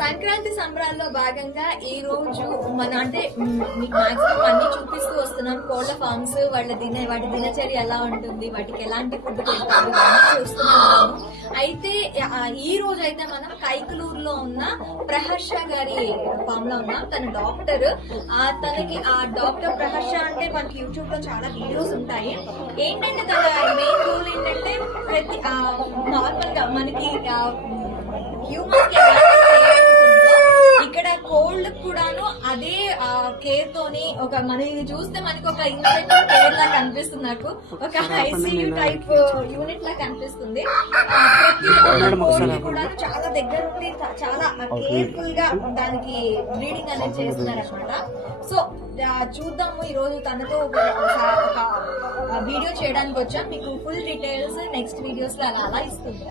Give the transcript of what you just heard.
సంక్రాంతి సంబరాల్లో భాగంగా ఈ రోజు మన అంటే మీకు మాక్సిమం అన్ని చూపిస్తూ వస్తున్నాం. కోళ్ల ఫార్మ్స్ వాటి దినచర్య ఎలా ఉంటుంది, వాటికి ఎలాంటి ఫుడ్ పెడతారు చూస్తున్నాము. అయితే ఈ రోజు అయితే మనం కైకలూరులో ఉన్న ప్రహర్ష గారి ఫామ్ లో ఉన్నాం. తన డాక్టర్. తనకి ఆ డాక్టర్ ప్రహర్ష అంటే మనకి యూట్యూబ్ లో చాలా వీడియోస్ ఉంటాయి. ఏంటంటే తన మెయిన్ రూల్ ఏంటంటే ప్రతి నార్మల్ గా మనకి హ్యూమన్ కి ఇక్కడ కోల్డ్ కూడాను అదే కేర్ తోని ఒక మనకి చూస్తే మనకి ఒక ఇన్స్పెక్టర్ కేర్ లా కనిపిస్తుంది. నాకు ఒక ఐసీయూ టైప్ యూనిట్ లా కనిపిస్తుంది. ప్రతి కూడా చాలా దగ్గర నుండి చాలా కేర్ఫుల్ గా దానికి బ్రీడింగ్ అనేది చేస్తున్నారు అనమాట. సో చూద్దాము ఈ రోజు తనతో ఒక వీడియో చేయడానికి వచ్చాం. మీకు ఫుల్ డీటెయిల్స్ నెక్స్ట్ వీడియోస్ లో అలా ఇస్తుంది.